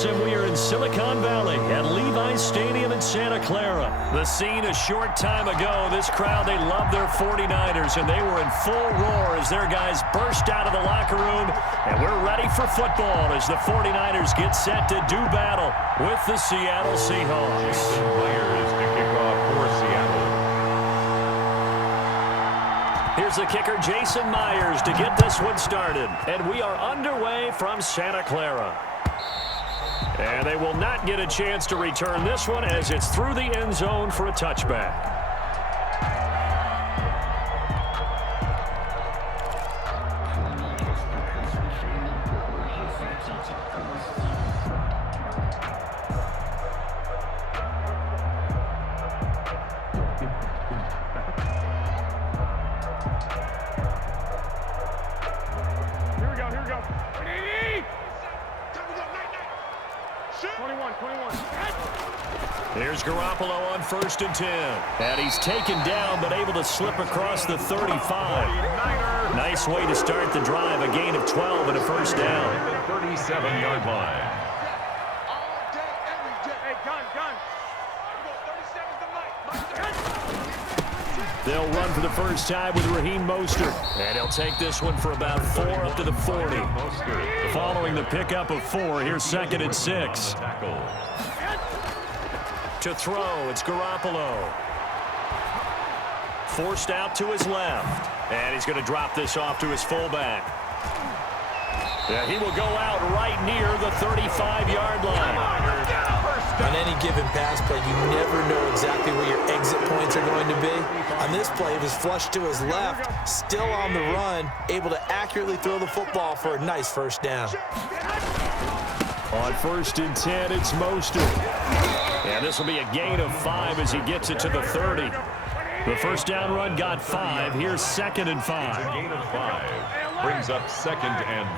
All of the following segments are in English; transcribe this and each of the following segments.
Sports, and we are in Silicon Valley at Levi's Stadium in Santa Clara. The scene a short time ago. This crowd, they love their 49ers, and they were in full roar as their guys burst out of the locker room. And we're ready for football as the 49ers get set to do battle with the Seattle Seahawks. Players to kick off for Seattle. Here's the kicker, Jason Myers, to get this one started. And we are underway from Santa Clara. And they will not get a chance to return this one as it's through the end zone for a touchback. Here's Garoppolo on 1st and 10. And he's taken down but able to slip across the 35. Nice way to start the drive. A gain of 12 and a first down. 37-yard line. They'll run for the first time with Raheem Mostert. And he'll take this one for about 4 up to the 40. Following the pickup of 4, here's 2nd and 6. To throw, it's Garoppolo. Forced out to his left. And he's going to drop this off to his fullback. Yeah, he will go out right near the 35-yard line. On any given pass play, you never know exactly where your exit points are going to be. On this play, it was flushed to his left, still on the run, able to accurately throw the football for a nice first down. On 1st and 10, it's Mostert. And this will be a gain of 5 as he gets it to the 30. The first down run got 5. Here's 2nd and 5. It's a gain of 5. Brings up 2nd and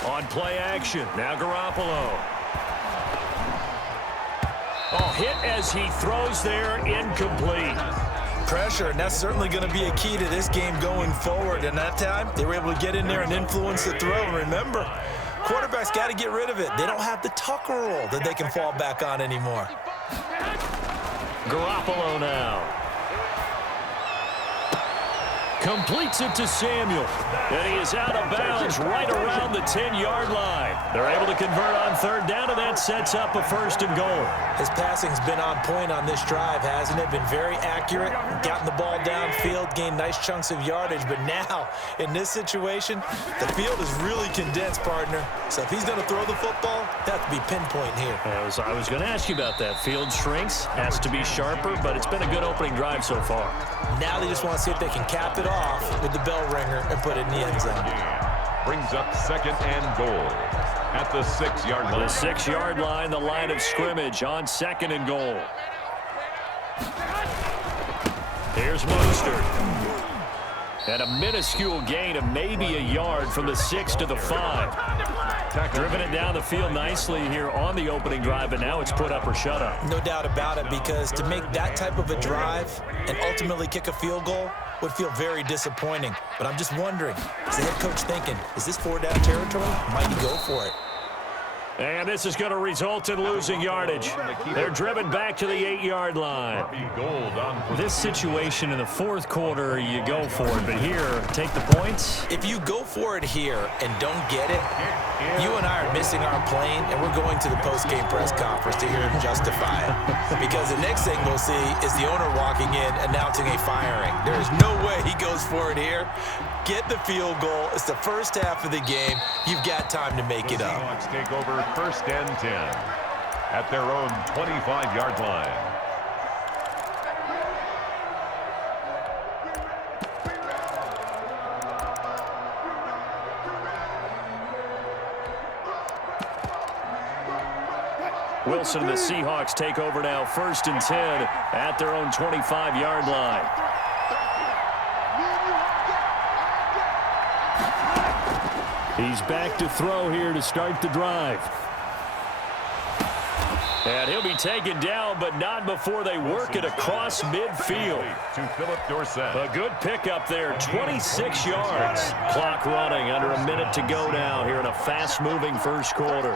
5. On play action, now Garoppolo. Oh, hit as he throws there, incomplete. Pressure, and that's certainly going to be a key to this game going forward. And that time, they were able to get in there and influence the throw. And remember, quarterbacks got to get rid of it. They don't have the tuck roll that they can fall back on anymore. Garoppolo now. Completes it to Samuel. And he is out of bounds right around the 10-yard line. They're able to convert on 3rd down, and that sets up a 1st and goal. His passing's been on point on this drive, hasn't it? Been very accurate, gotten the ball downfield, gained nice chunks of yardage. But now, in this situation, the field is really condensed, partner. So if he's going to throw the football, that has to be pinpoint here. I was going to ask you about that. Field shrinks, has to be sharper, but it's been a good opening drive so far. Now they just want to see if they can cap it off with the bell ringer and put it in the end zone. Brings up 2nd and goal at the 6-yard line. The 6-yard line, the line of scrimmage on 2nd and goal. Here's Mostert. And a minuscule gain of maybe a yard from the 6 to the 5. Driven it down the field nicely here on the opening drive, but now it's put up or shut up. No doubt about it, because to make that type of a drive and ultimately kick a field goal would feel very disappointing. But I'm just wondering, is the head coach thinking, is this 4-down territory? Might he go for it? And this is going to result in losing yardage. They're driven back to the 8-yard line. This situation in the 4th quarter, you go for it. But here, take the points. If you go for it here and don't get it, you and I are missing our plane, and we're going to the post-game press conference to hear him justify it. Because the next thing we'll see is the owner walking in announcing a firing. There is no way he goes for it here. Get the field goal. It's the first half of the game. You've got time to make it up. Seahawks take over 1st and 10 at their own 25-yard line. Wilson and the Seahawks take over now, 1st and 10 at their own 25-yard line. He's back to throw here to start the drive. And he'll be taken down, but not before they work it across midfield. To Philip Dorsett. A good pickup there, 26 yards. Clock running, under a minute to go now here in a fast-moving first quarter.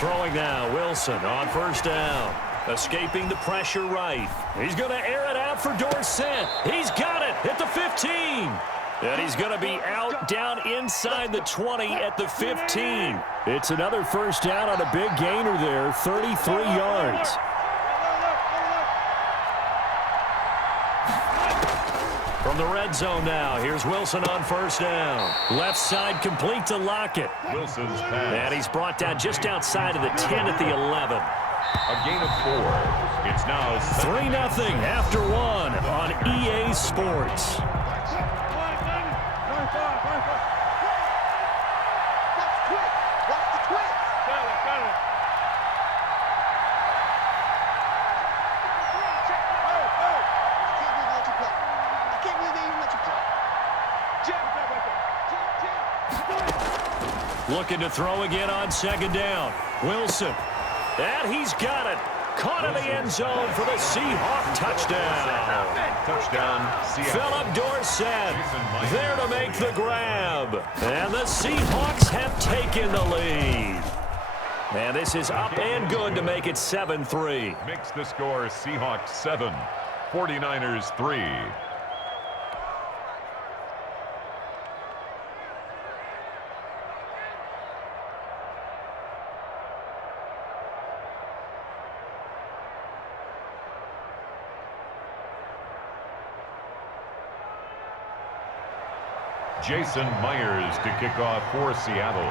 Throwing now, Wilson on first down. Escaping the pressure right. He's going to air it out for Dorsett. He's got it at the 15. And he's going to be out down inside the 20 at the 15. It's another first down on a big gainer there, 33 yards. From the red zone now, here's Wilson on first down. Left side complete to Lockett. Wilson's pass. And he's brought down just outside of the 10 at the 11. A gain of 4. It's now 3-0 after 1 on EA Sports. Looking to throw again on second down. Wilson. And he's got it. Caught in the end zone for the Seahawks touchdown. Touchdown, Seattle. Philip Dorsett there to make the grab. And the Seahawks have taken the lead. And this is up and good to make it 7-3. Makes the score Seahawks 7, 49ers 3. Jason Myers to kick off for Seattle.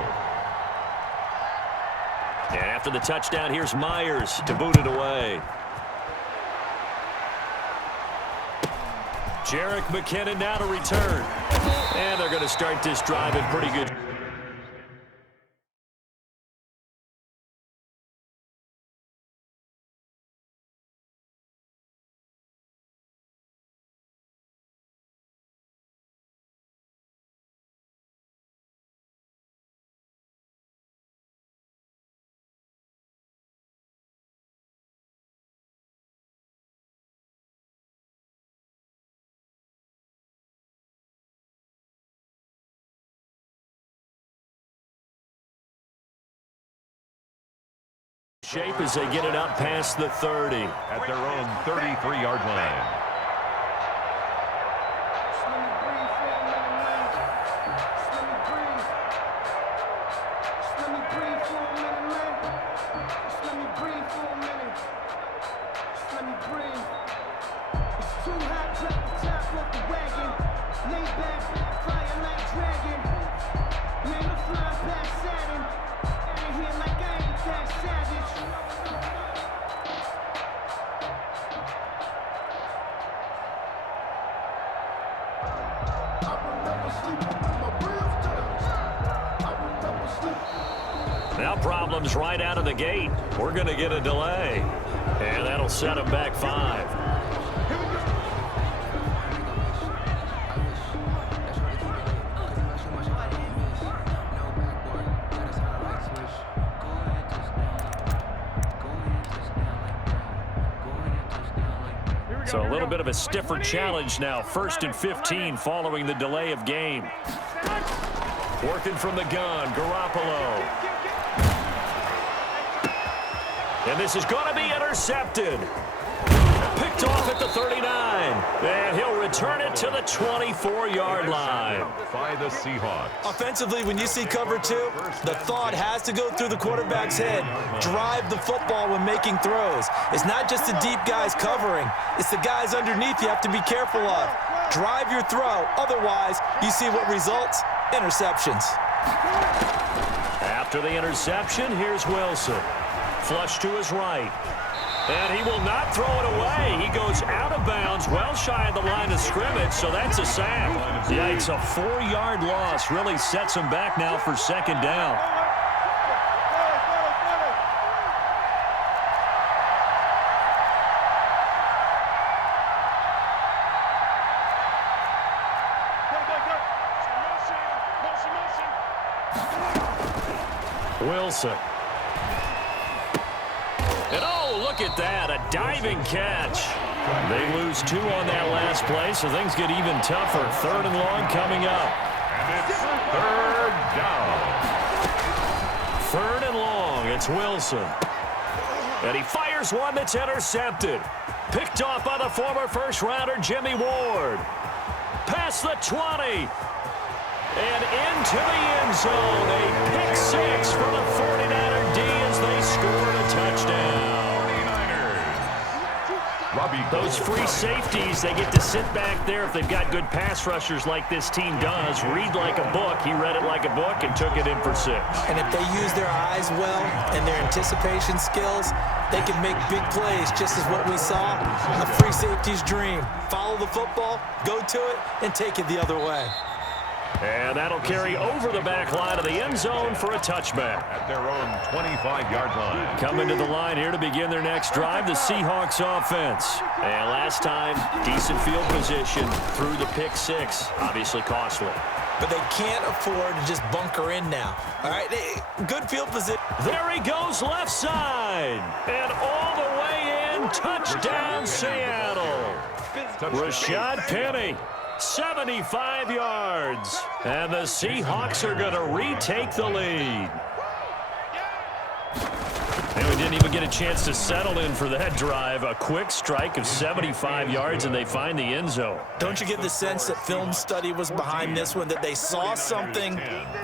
And after the touchdown, here's Myers to boot it away. Jerick McKinnon now to return. And they're going to start this drive in pretty good. Shape as they get it up past the 30. At their own 33-yard line. Now problems right out of the gate. We're going to get a delay. And that'll set them back 5. So a little bit of a stiffer challenge now. 1st and 15 following the delay of game. Working from the gun, Garoppolo. And this is going to be intercepted. Picked off at the 39. And he'll return it to the 24-yard line. By the Seahawks. Offensively, when you see cover 2, the thought has to go through the quarterback's head. Drive the football when making throws. It's not just the deep guys covering. It's the guys underneath you have to be careful of. Drive your throw. Otherwise, you see what results? Interceptions. After the interception, here's Wilson. Flush to his right. And he will not throw it away. He goes out of bounds, well shy of the line of scrimmage, so that's a sack. Yeah, it's a 4-yard loss. Really sets him back now for second down. Wilson. And oh, look at that, a diving catch. They lose 2 on that last play, so things get even tougher. 3rd and long coming up. And it's 3rd down. 3rd and long, it's Wilson. And he fires one that's intercepted. Picked off by the former first-rounder Jimmy Ward. Past the 20. And into the end zone. A pick 6 for the 49er D as they score a touchdown. Those free safeties, they get to sit back there if they've got good pass rushers like this team does. Read like a book. He read it like a book and took it in for 6. And if they use their eyes well and their anticipation skills, they can make big plays, just as what we saw. A free safety's dream. Follow the football, go to it, and take it the other way. And that'll carry over the back line of the end zone for a touchback. At their own 25-yard line. Coming to the line here to begin their next drive, the Seahawks offense. And last time, decent field position through the pick 6. Obviously costly. But they can't afford to just bunker in now. All right, good field position. There he goes left side. And all the way in, touchdown Seattle. Rashad Penny. 75 yards. And the Seahawks are going to retake the lead. And we didn't even get a chance to settle in for that drive. A quick strike of 75 yards, and they find the end zone. Don't you get the sense that film study was behind this one, that they saw something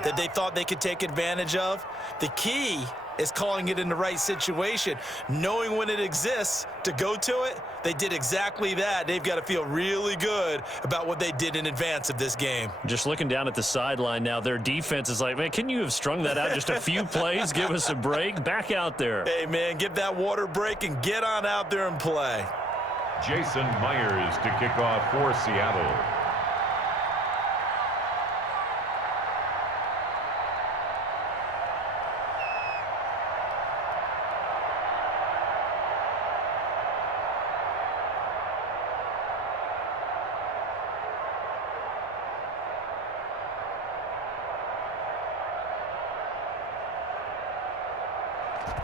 that they thought they could take advantage of? The key is calling it in the right situation, knowing when it exists to go to it. They did exactly that. They've got to feel really good about what they did in advance of this game. Just looking down at the sideline now, their defense is like, man, can you have strung that out just a few plays? Give us a break. Back out there. Hey, man, give that water break and get on out there and play. Jason Myers to kick off for Seattle.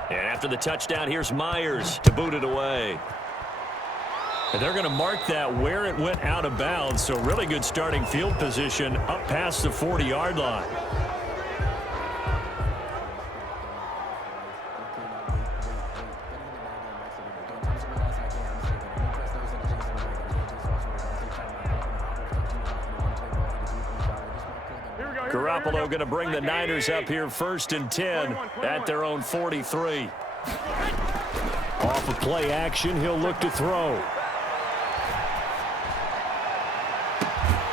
And after the touchdown, here's Myers to boot it away. And they're going to mark that where it went out of bounds. So really good starting field position up past the 40-yard line. Garoppolo going to bring the Niners up here 1st and 10 at their own 43. Off of play action, he'll look to throw.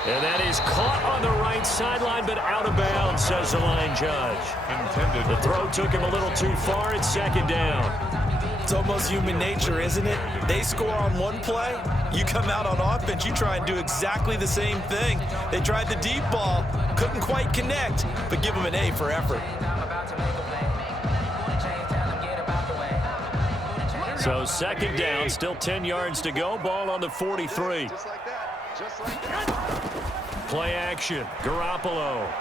And that is caught on the right sideline, but out of bounds, says the line judge. The throw took him a little too far. It's 2nd down. It's almost human nature, isn't it? They score on one play. You come out on offense, you try and do exactly the same thing. They tried the deep ball, couldn't quite connect, but give them an A for effort. So 2nd down, still 10 yards to go. Ball on the 43. Play action, Garoppolo.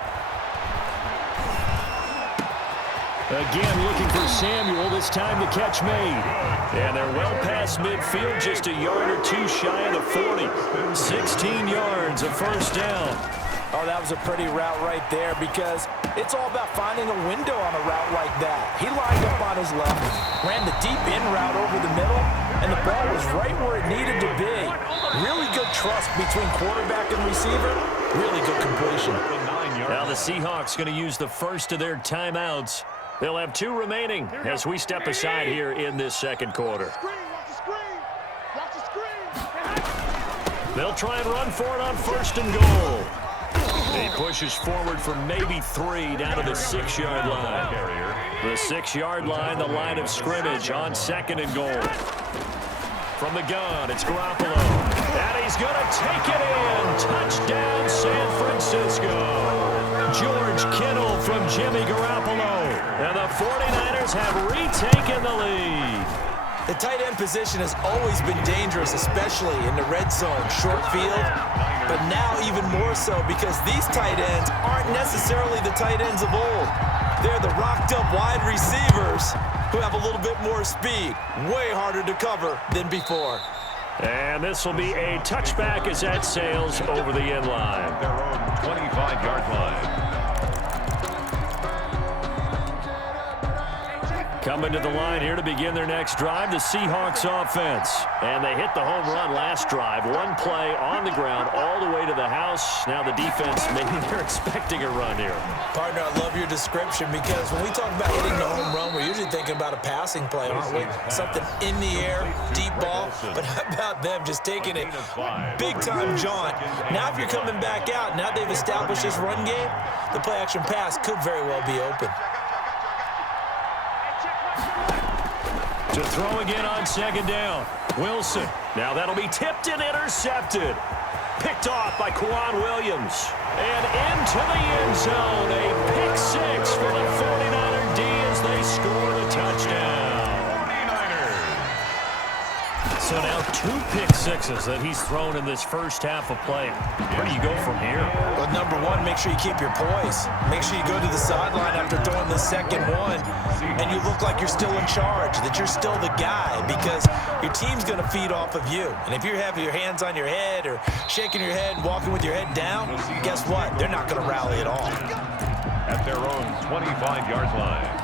Again looking for Samuel, this time the catch made. And they're well past midfield, just a yard or two shy of the 40. 16 yards, a 1st down. Oh, that was a pretty route right there, because it's all about finding a window on a route like that. He lined up on his left, ran the deep in route over the middle, and the ball was right where it needed to be. Really good trust between quarterback and receiver. Really good completion. Now the Seahawks going to use the first of their timeouts. They'll have 2 remaining as we step aside here in this 2nd quarter. They'll try and run for it on 1st and goal. He pushes forward for maybe 3 down to the 6-yard line. The 6-yard line, the line of scrimmage on 2nd and goal. From the gun, it's Garoppolo. And he's going to take it in. Touchdown, San Francisco. George Kittle from Jimmy Garoppolo. And the 49ers have retaken the lead. The tight end position has always been dangerous, especially in the red zone, short field. But now even more so because these tight ends aren't necessarily the tight ends of old. They're the rocked-up wide receivers who have a little bit more speed. Way harder to cover than before. And this will be a touchback as that sails over the end line. Their own 25-yard line. Coming to the line here to begin their next drive, the Seahawks offense. And they hit the home run last drive. One play on the ground all the way to the house. Now the defense, maybe they're expecting a run here. Partner, I love your description because when we talk about hitting the home run, we're usually thinking about a passing play, aren't we? Something in the air, deep ball. But how about them just taking it big-time jaunt? Now if you're coming back out, now they've established this run game, the play-action pass could very well be open. To throw again on second down. Wilson. Now that'll be tipped and intercepted. Picked off by Quan Williams. And into the end zone. A pick six for the 49er D as they score the touchdown. 49ers. So now 2 pick sixes that he's thrown in this first half of play. Where do you go from here? Well, number one, make sure you keep your poise. Make sure you go to the sideline after throwing the second one, and you look like you're still in charge, that you're still the guy, because your team's going to feed off of you. And if you have your hands on your head or shaking your head and walking with your head down, guess what? They're not going to rally at all. At their own 25-yard line.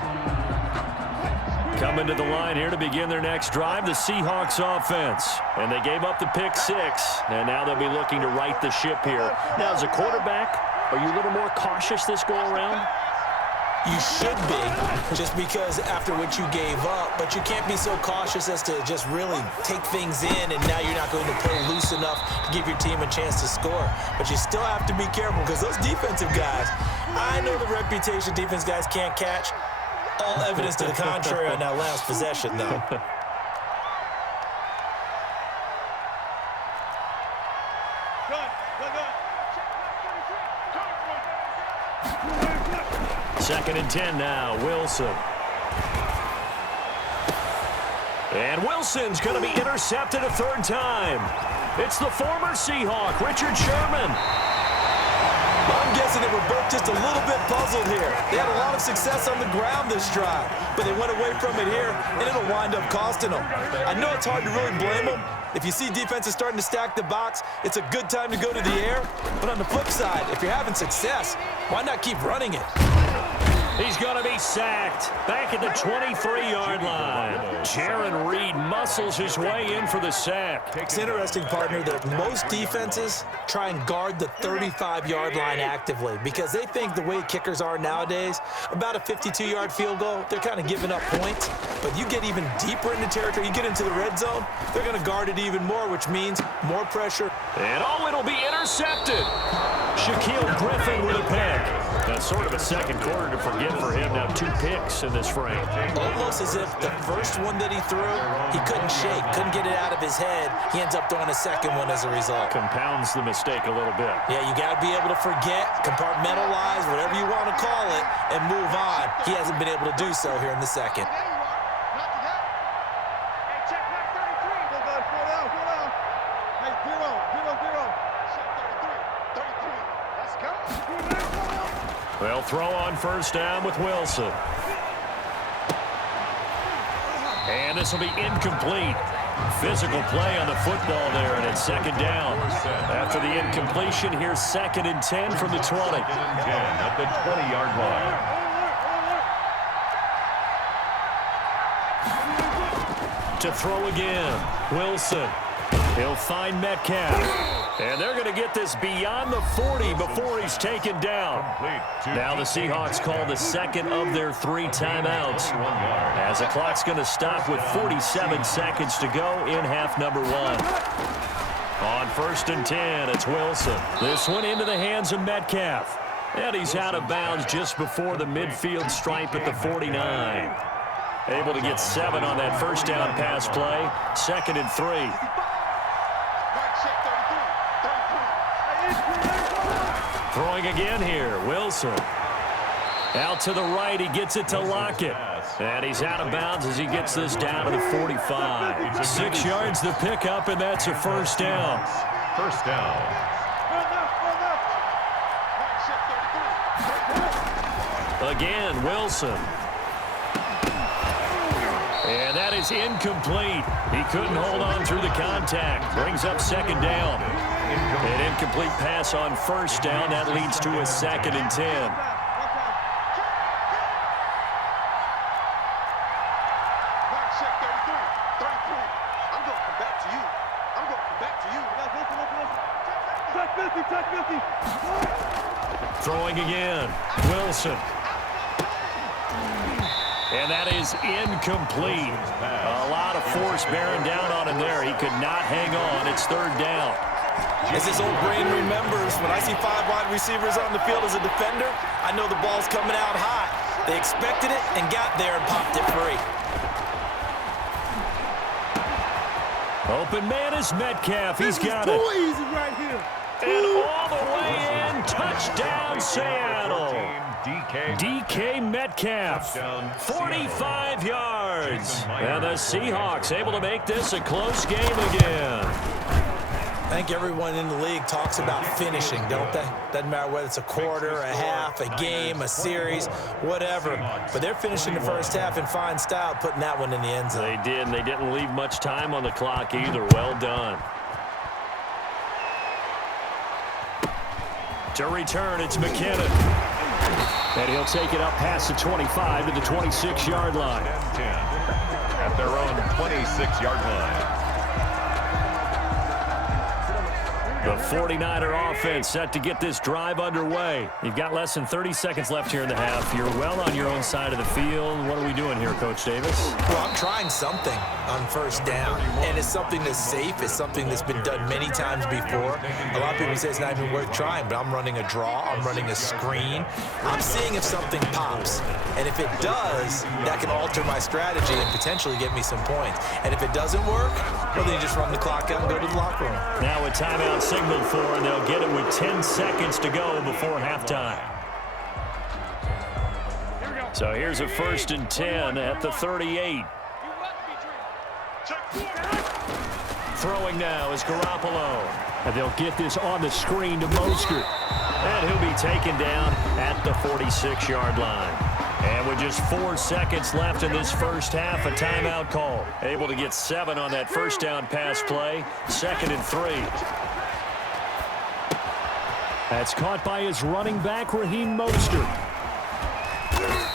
Coming to the line here to begin their next drive, the Seahawks offense. And they gave up the pick six, and now they'll be looking to right the ship here. Now, as a quarterback, are you a little more cautious this go-around? You should be, just because after what you gave up, but you can't be so cautious as to just really take things in, and now you're not going to play loose enough to give your team a chance to score. But you still have to be careful because those defensive guys, I know the reputation defense guys can't catch. All evidence to the contrary on that last possession, though. Second and 10 now, Wilson. And Wilson's going to be intercepted a third time. It's the former Seahawk, Richard Sherman. I'm guessing they were both just a little bit puzzled here. They had a lot of success on the ground this drive, but they went away from it here, and it'll wind up costing them. I know it's hard to really blame them. If you see defenses starting to stack the box, it's a good time to go to the air. But on the flip side, if you're having success, why not keep running it? He's going to be sacked back at the 23-yard line. Jaron Reed muscles his way in for the sack. It's interesting, partner, that most defenses try and guard the 35-yard line actively because they think the way kickers are nowadays, about a 52-yard field goal, they're kind of giving up points. But you get even deeper into territory, you get into the red zone, they're going to guard it even more, which means more pressure. And it'll be intercepted. Shaquille Griffin with a pick. That's sort of a second quarter to forget for him. Now 2 picks in this frame. Almost as if the first one that he threw, he couldn't shake, couldn't get it out of his head. He ends up throwing a second one as a result. Compounds the mistake a little bit. Yeah, you got to be able to forget, compartmentalize, whatever you want to call it, and move on. He hasn't been able to do so here in the second. They'll throw on first down with Wilson. And this will be incomplete. Physical play on the football there, and it's second down. After the incompletion, here's second and 10 from the 20. Second and 10 at the 20-yard line. To throw again, Wilson. He'll find Metcalf. And they're going to get this beyond the 40 before he's taken down. Now the Seahawks call the second of their 3 timeouts, as the clock's going to stop with 47 seconds to go in half number 1. On first and 10, it's Wilson. This one into the hands of Metcalf. And he's out of bounds just before the midfield stripe at the 49. Able to get 7 on that first down pass play. Second and 3. Throwing again here, Wilson. Out to the right, he gets it to Lockett. And he's out of bounds as he gets this down to the 45. 6 yards the pickup, and that's a first down. First down. Again, Wilson. And that is incomplete. He couldn't hold on through the contact. Brings up second down. An incomplete pass on first down. That leads to a 2nd and 10. Throwing again. Wilson. And that is incomplete. A lot of force bearing down on him there. He could not hang on. It's third down. As his old brain remembers, when I see 5 wide receivers on the field as a defender, I know the ball's coming out hot. They expected it and got there and popped it free. Open man is Metcalf. He's got it. Too easy right here. And all the way in. Touchdown, Seattle. DK Metcalf, 45 yards. And the Seahawks able to make this a close game again. I think everyone in the league talks about finishing, don't they? Doesn't matter whether it's a quarter, a half, a game, a series, whatever. But they're finishing the first half in fine style, putting that one in the end zone. They did, and they didn't leave much time on the clock either. Well done. To return, it's McKinnon. And he'll take it up past the 25 to the 26-yard line. 10 at their own 26-yard line. The 49er offense set to get this drive underway. You've got less than 30 seconds left here in the half. You're well on your own side of the field. What are we doing here, Coach Davis? Well, I'm trying something on first down, and it's something that's safe. It's something that's been done many times before. A lot of people say it's not even worth trying, but I'm running a draw. I'm running a screen. I'm seeing if something pops, and if it does, that can alter my strategy and potentially get me some points. And if it doesn't work, well, then you just run the clock out and go to the locker room. Now a timeout signaled for, and they'll get it with 10 seconds to go before halftime. So here's a 1st and 10 at the 38. Throwing now is Garoppolo. And they'll get this on the screen to Mostert. And he'll be taken down at the 46-yard line. And with just 4 seconds left in this first half, a timeout call. Able to get 7 on that first down pass play. 2nd and 3. That's caught by his running back, Raheem Mostert.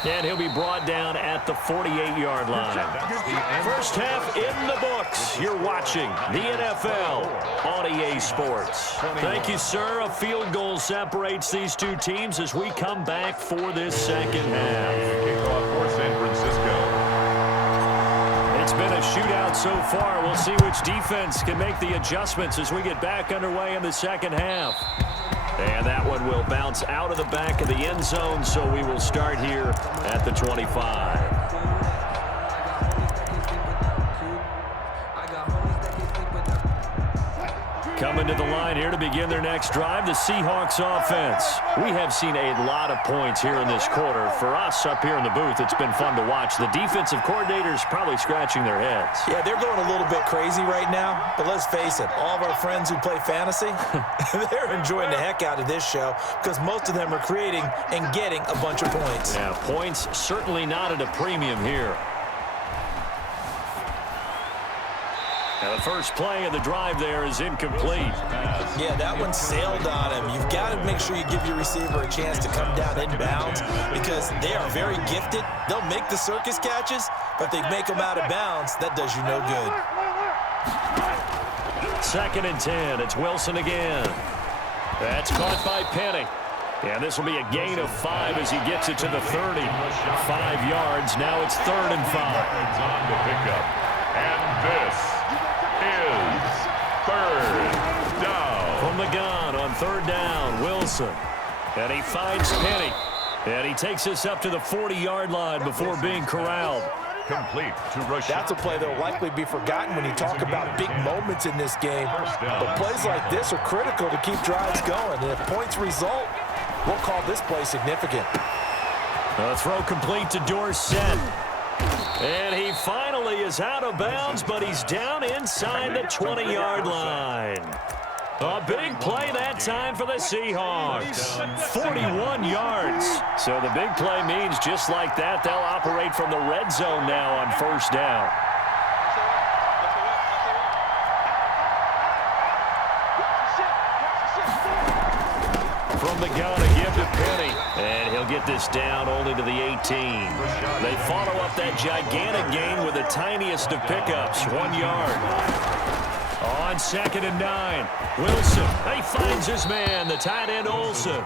And he'll be brought down at the 48-yard line. First half in the books. You're watching the NFL on EA Sports. Thank you, sir. A field goal separates these two teams as we come back for this second half. Kickoff for San Francisco. It's been a shootout so far. We'll see which defense can make the adjustments as we get back underway in the second half. And that one will bounce out of the back of the end zone, so we will start here at the 25. Coming to the line here to begin their next drive, the Seahawks offense. We have seen a lot of points here in this quarter. For us up here in the booth, it's been fun to watch. The defensive coordinators probably scratching their heads. Yeah, they're going a little bit crazy right now, but let's face it, all of our friends who play fantasy, they're enjoying the heck out of this show because most of them are creating and getting a bunch of points. Yeah, points certainly not at a premium here. Now the first play of the drive there is incomplete. Yeah, that one sailed on him. You've got to make sure you give your receiver a chance to come down inbounds because they are very gifted. They'll make the circus catches, but they make them out of bounds. That does you no good. 2nd and 10. It's Wilson again. That's caught by Penny. And this will be a gain of 5 as he gets it to the 30. 5 yards. Now it's 3rd and 5. On the pickup. And this is 3rd down. From the gun on 3rd down, Wilson. And he finds Penny. And he takes us up to the 40-yard line before being corralled. Complete to Rush. That's a play that will likely be forgotten when you talk about big moments in this game. But plays like this are critical to keep drives going. And if points result, we'll call this play significant. A throw complete to Dorsett. And he finally is out of bounds, but he's down inside the 20-yard line. A big play that time for the Seahawks. 41 yards. So the big play means just like that, they'll operate from the red zone now on first down. From the gun, a give to Penny. And he'll get this down only to the 18. They follow up that gigantic gain with the tiniest of pickups, 1 yard. On 2nd and 9, Wilson, he finds his man, the tight end Olsen.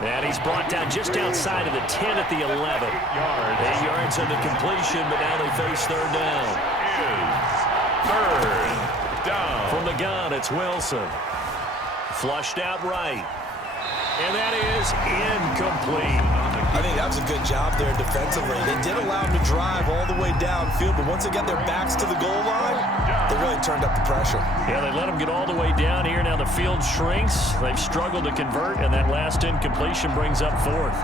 And he's brought down just outside of the 10 at the 11. 8 yards on the completion, but now they face third down. Third down. From the gun, it's Wilson. Flushed out right. And that is incomplete. I think that was a good job there defensively. They did allow them to drive all the way downfield, but once they got their backs to the goal line, they really turned up the pressure. Yeah, they let them get all the way down here. Now the field shrinks. They've struggled to convert, and that last incompletion brings up fourth.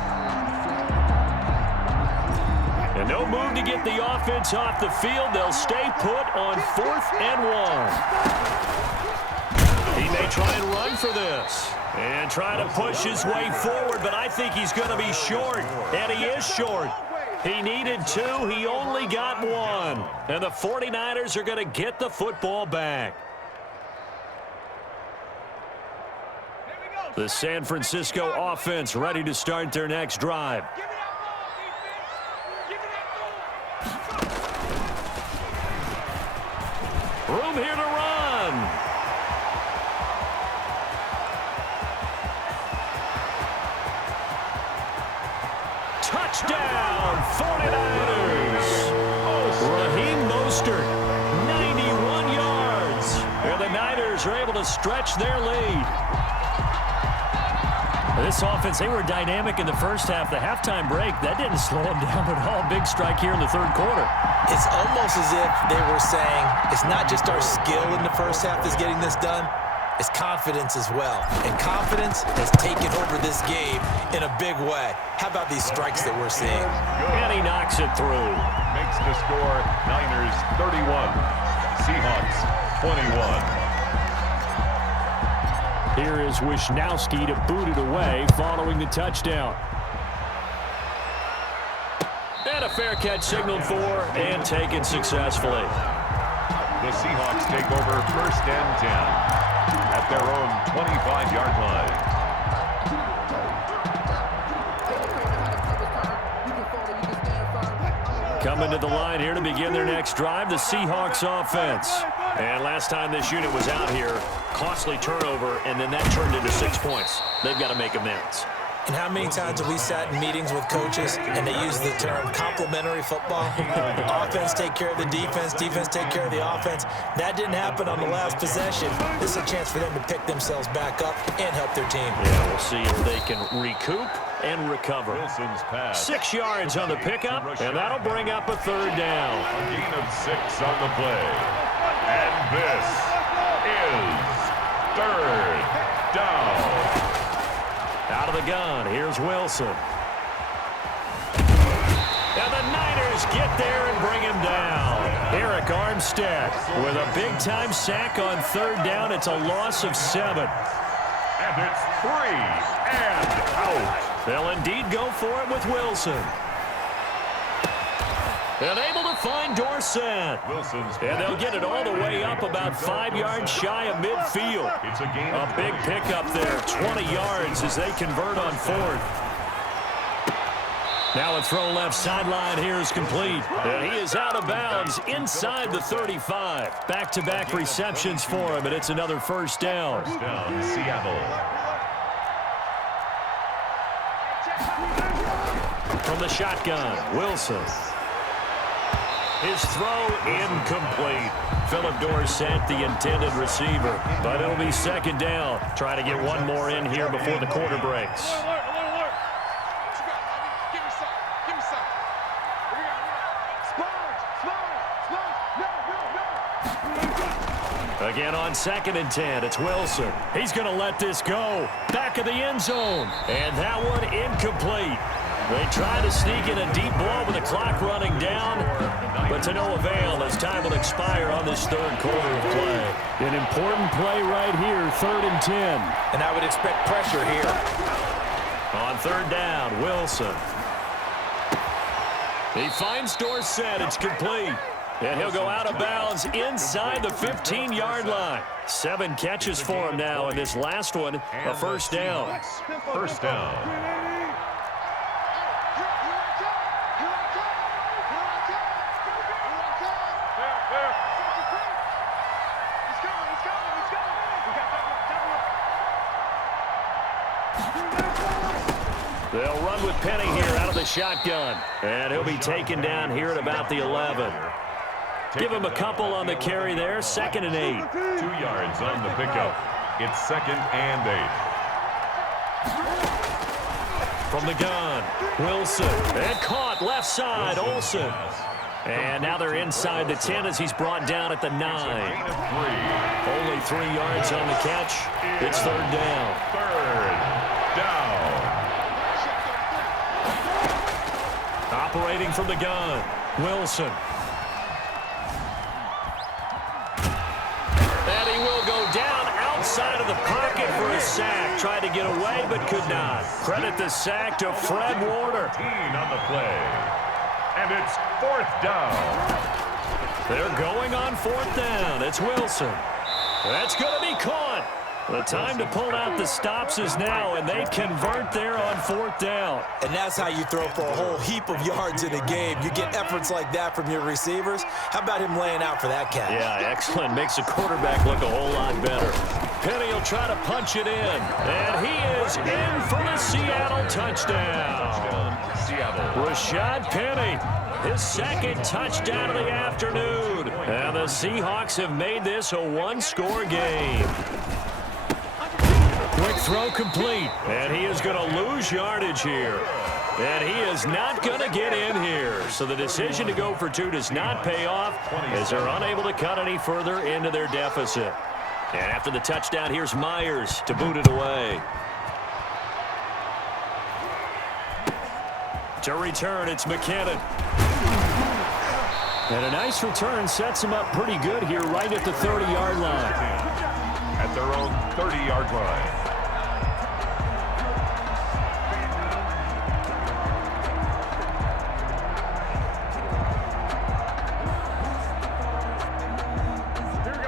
And no move to get the offense off the field. They'll stay put on 4th and 1. He may try and run for this. And try to push his way forward, but I think he's going to be short. And he is short. He needed 2. He only got 1. And the 49ers are going to get the football back. The San Francisco offense ready to start their next drive. Room here to run. Touchdown, 49ers. Raheem Mostert, 91 yards. And the Niners are able to stretch their lead. This offense, they were dynamic in the first half. The halftime break, that didn't slow them down at all. Big strike here in the third quarter. It's almost as if they were saying, it's not just our skill in the first half that's getting this done. It's confidence as well. And confidence has taken over this game in a big way. How about these strikes that we're seeing? And he knocks it through. Makes the score Niners 31, Seahawks 21. Here is Wisnowski to boot it away following the touchdown. And a fair catch signaled for and taken successfully. The Seahawks take over 1st and 10. At their own 25-yard line. Coming to the line here to begin their next drive, the Seahawks offense. And last time this unit was out here, costly turnover, and then that turned into 6 points. They've got to make amends. And how many times have we sat in meetings with coaches and they use the term complementary football? Offense take care of the defense, defense take care of the offense. That didn't happen on the last possession. This is a chance for them to pick themselves back up and help their team. Yeah, we'll see if they can recoup and recover. Wilson's pass. 6 yards on the pickup, and that'll bring up a third down. A gain of 6 on the play. And this is third down. Out of the gun, here's Wilson. And the Niners get there and bring him down. Eric Armstead with a big-time sack on third down. It's a loss of 7. And it's 3 and out. They'll indeed go for it with Wilson. And able to find Dorsett. And they'll get it all the way up about 5 yards shy of midfield. It's a gain. A big pickup there, 20 yards as they convert on 4th. Now a throw left sideline here is complete. And he is out of bounds inside the 35. Back-to-back receptions for him, and it's another first down. First down, Seattle. From the shotgun, Wilson. His throw incomplete. Philip Dorsett, the intended receiver. But it'll be second down. Try to get one more in here before the quarter breaks. A Again on 2nd and 10, it's Wilson. He's going to let this go. Back of the end zone. And that one incomplete. They try to sneak in a deep ball with the clock running down, but to no avail as time will expire on this third quarter of play. An important play right here, 3rd and 10. And I would expect pressure here. On 3rd down, Wilson. He finds Dorsett. It's complete. And he'll go out of bounds inside the 15-yard line. 7 catches for him now, and this last one, a first down. First down. They'll run with Penny here out of the shotgun. And he'll be taken down here at about the 11. Give him a couple on the carry there. 2nd and 8. 2 yards on the pickup. It's 2nd and 8. From the gun, Wilson. And caught left side, Olsen. And now they're inside the 10 as he's brought down at the 9. Only 3 yards on the catch. It's 3rd down. 3rd down. Operating from the gun, Wilson. And he will go down outside of the pocket for a sack. Tried to get away, but could not. Credit the sack to Fred Warner. 13 on the play. And it's 4th down. They're going on 4th down. It's Wilson. That's going to be caught. The time to pull out the stops is now, and they convert there on 4th down. And that's how you throw for a whole heap of yards in a game. You get efforts like that from your receivers. How about him laying out for that catch? Yeah, excellent. Makes the quarterback look a whole lot better. Penny will try to punch it in, and he is in for the Seattle touchdown. Seattle. Rashad Penny, his 2nd touchdown of the afternoon. And the Seahawks have made this a one-score game. Quick throw complete, and he is going to lose yardage here. And he is not going to get in here. So the decision to go for 2 does not pay off as they're unable to cut any further into their deficit. And after the touchdown, here's Myers to boot it away. To return, it's McKinnon. And a nice return sets him up pretty good here right at the 30-yard line. At their own 30-yard line.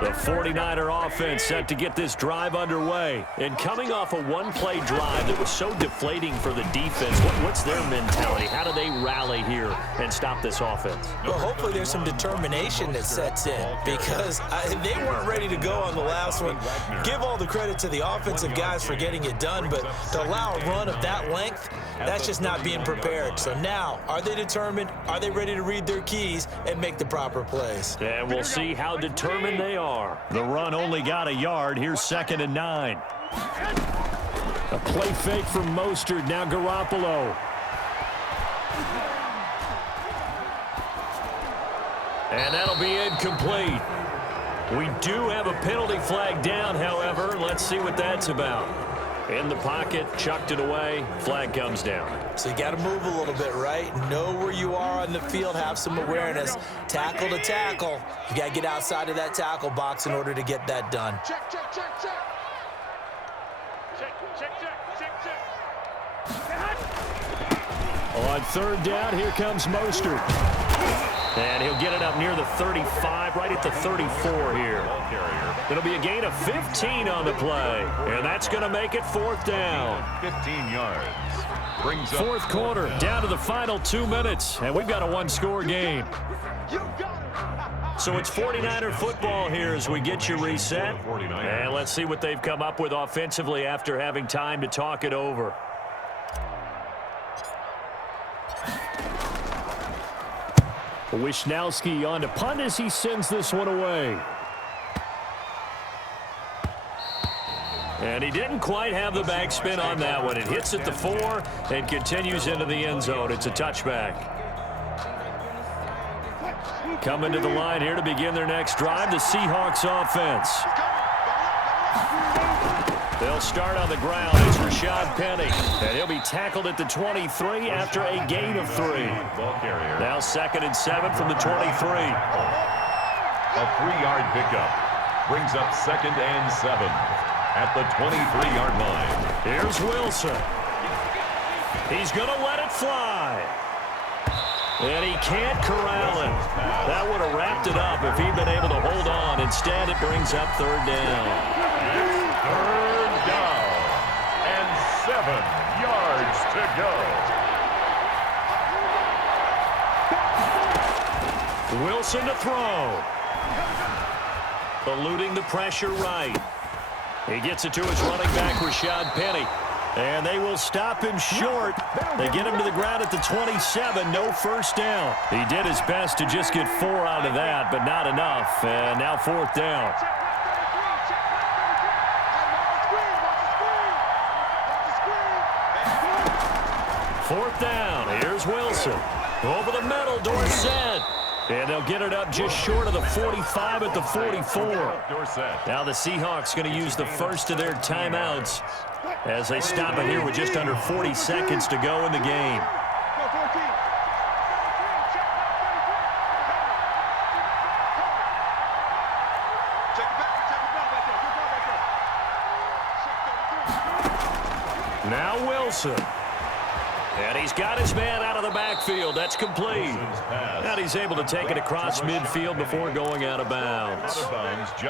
The 49er offense set to get this drive underway. And coming off a one-play drive that was so deflating for the defense, what's their mentality? How do they rally here and stop this offense? Well, hopefully there's some determination that sets in because they weren't ready to go on the last one. Give all the credit to the offensive guys for getting it done, but to allow a run of that length, that's just not being prepared. So now, are they determined? Are they ready to read their keys and make the proper plays? And we'll see how determined they are. The run only got a yard. Here's 2nd and 9. A play fake from Mostert. Now Garoppolo. And that'll be incomplete. We do have a penalty flag down, however. Let's see what that's about. In the pocket, chucked it away, flag comes down. So you got to move a little bit, right? Know where you are on the field, have some awareness. Tackle to tackle. You got to get outside of that tackle box in order to get that done. Check, check, check, check. Check, check, check, check, check. On 3rd down, here comes Mostert. And he'll get it up near the 35, right at the 34 here. It'll be a gain of 15 on the play. And that's going to make it 4th down. 15 yards. Brings up 4th quarter, down to the final 2 minutes. And we've got a one-score game. So it's 49er football here as we get you reset. And let's see what they've come up with offensively after having time to talk it over. Wisnowski on to punt as he sends this one away. And he didn't quite have the backspin on that one. It hits at the 4 and continues into the end zone. It's a touchback. Coming to the line here to begin their next drive, the Seahawks offense. They'll start on the ground. It's Rashad Penny, and he'll be tackled at the 23 after a gain of 3. Now 2nd and 7 from the 23. A 3-yard pickup brings up 2nd and 7 at the 23-yard line. Here's Wilson. He's going to let it fly. And he can't corral him. That would have wrapped it up if he'd been able to hold on. Instead, it brings up 3rd down. It's 3rd down and 7 yards to go. Wilson to throw. Eluding the pressure right. He gets it to his running back, Rashad Penny. And they will stop him short. They get him to the ground at the 27. No first down. He did his best to just get 4 out of that, but not enough. And now 4th down. Fourth down. Here's Wilson. Over the middle, Dorsett. And they'll get it up just short of the 45 at the 44. Now the Seahawks going to use the first of their timeouts as they stop it here with just under 40 seconds to go in the game. Now Wilson. And he's got his man out of the backfield. That's complete. And he's able to take it across midfield before going out of bounds.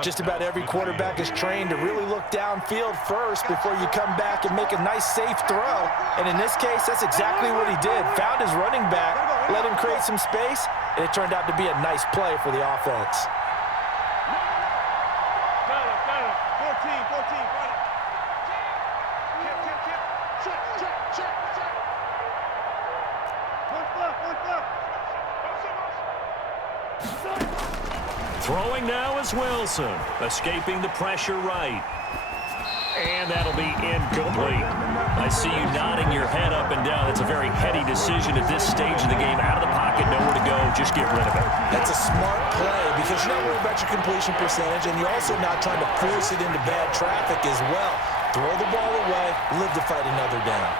Just about every quarterback is trained to really look downfield first before you come back and make a nice, safe throw. And in this case, that's exactly what he did. Found his running back, let him create some space, and it turned out to be a nice play for the offense. 14. Check. Throwing now is Wilson, escaping the pressure right. And that'll be incomplete. I see you nodding your head up and down. It's a very heady decision at this stage of the game. Out of the pocket, nowhere to go. Just get rid of it. That's a smart play because you're not worried about your completion percentage, and you're also not trying to force it into bad traffic as well. Throw the ball away, live to fight another down.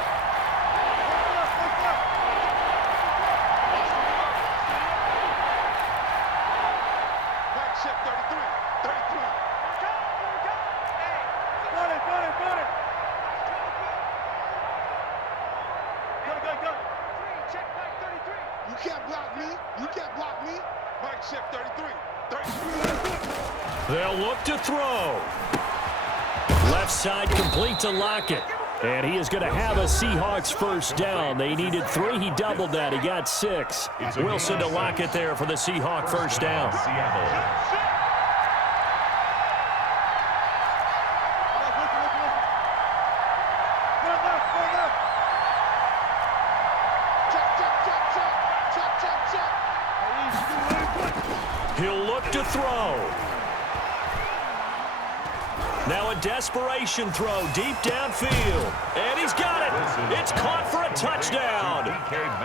They'll look to throw. Left side complete to Lockett. And he is going to have a Seahawks first down. They needed 3. He doubled that. He got 6. Wilson to Lockett there for the Seahawk first down. He'll look to throw. Now a desperation throw deep downfield. And he's got it. It's caught for a touchdown.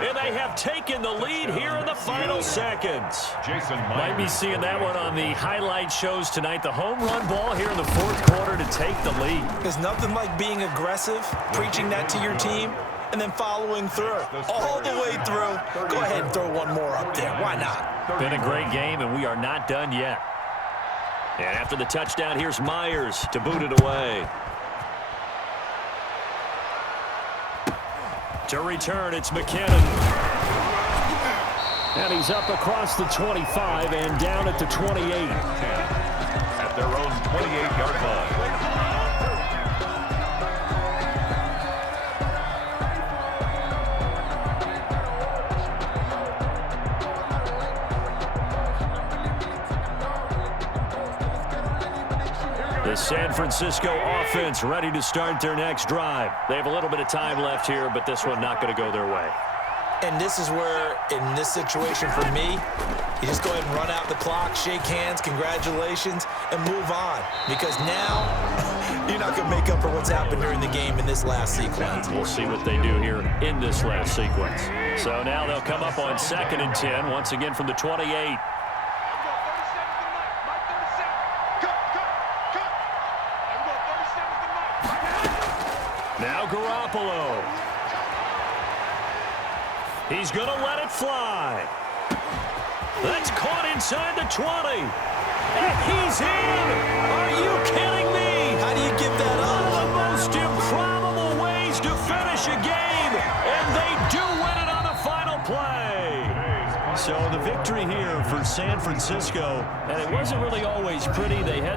And they have taken the lead here in the final seconds. Might be seeing that one on the highlight shows tonight. The home run ball here in the 4th quarter to take the lead. There's nothing like being aggressive, preaching that to your team, and then following through. All the way through. Go ahead and throw one more up there. Why not? Been a great game, and we are not done yet. And after the touchdown, here's Myers to boot it away. To return, it's McKinnon. And he's up across the 25 and down at the 28. At their own 28-yard line. The San Francisco offense ready to start their next drive. They have a little bit of time left here, but this one not going to go their way. And this is where, in this situation for me, you just go ahead and run out the clock, shake hands, congratulations, and move on. Because now, you're not going to make up for what's happened during the game in this last sequence. We'll see what they do here in this last sequence. So now they'll come up on 2nd and 10, once again from the 28. Now Garoppolo. He's going to let it fly. That's caught inside the 20. And he's in. Are you kidding me? How do you give that One up? of the most improbable ways to finish a game. And they do win it on the final play. So the victory here for San Francisco. And it wasn't really always pretty. They had their